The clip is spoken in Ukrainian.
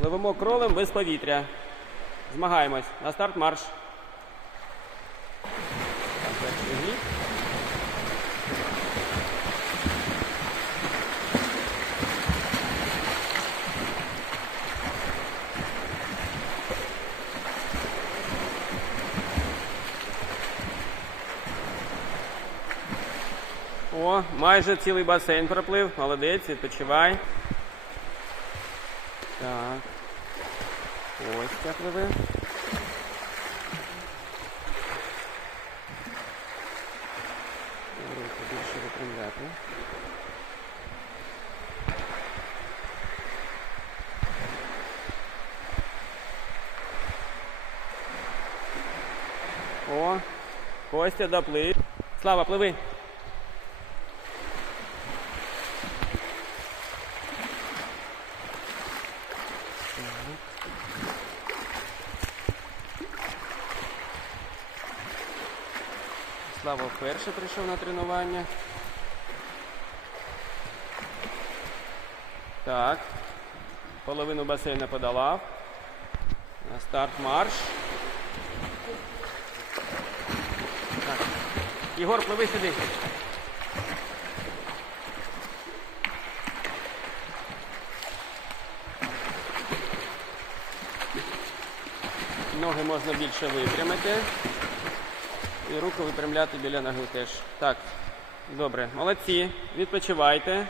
Пливемо кролем без повітря. Змагаємось. На старт марш. О, майже цілий басейн проплив. Молодець, відпочивай. Так. Костя пливе. Руку більше випрямляти. О, Костя доплив. Слава, пливи. Слава вперше прийшов на тренування. Так. Половину басейна подолав. На старт марш. Так. Єгор, пливи сюди. Ноги можна більше випрямити. І руку випрямляти біля ноги теж. Так, добре, молодці. Відпочивайте.